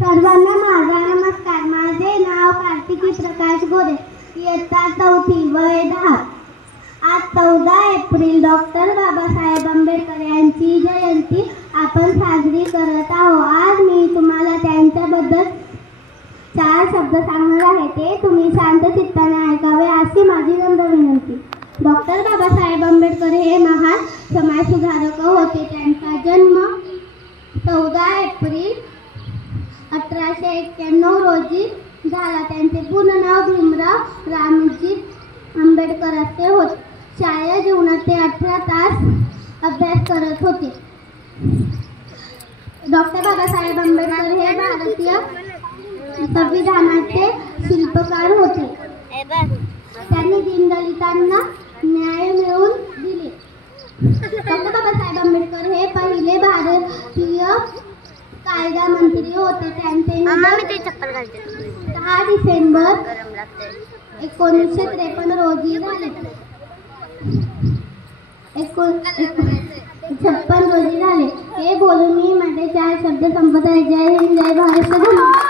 सर्वांना माझा नमस्कार. माझे नाव कार्तिकी प्रकाश गोरे. इयत्ता 4वी, वय 10. आज 14 एप्रिल डॉक्टर बाबासाहेब आंबेडकर यांची जयंती आपण साजरी करत आहोत. आज मी तुम्हाला त्यांच्याबद्दल 4 शब्द सांगणार आहे. ते तुम्ही शांत चित्ताने ऐकावे अशी माझी नम्र विनंती. डॉक्टर बाबासाहेब आंबेडकर हे महान समाजसुधारक होते. त्यांचा जन्म 14 एप्रिल 1891 रोजी झाला. त्यांचे पूर्ण नाव भीमराव रामजी आंबेडकर असे होते. शालेय जीवनात ते 18 तास अभ्यास करत होते. डॉक्टर बाबासाहेब आंबेडकर हे भारतीय संविधानाचे शिल्पकार होते. त्यांनी दीनदलितांना न्याय मिळवून दिले. डॉक्टर बाबासाहेब आंबेडकर हे पहिले भारतीय कायदा मंत्री होते. त्यांचे 10 डिसेंबर 1953 रोजी झाले. 56 रोजी झाले. हे बोलून मी माझे 4 शब्द संपत आहे. जय हिंद, जय महाराष्ट्र.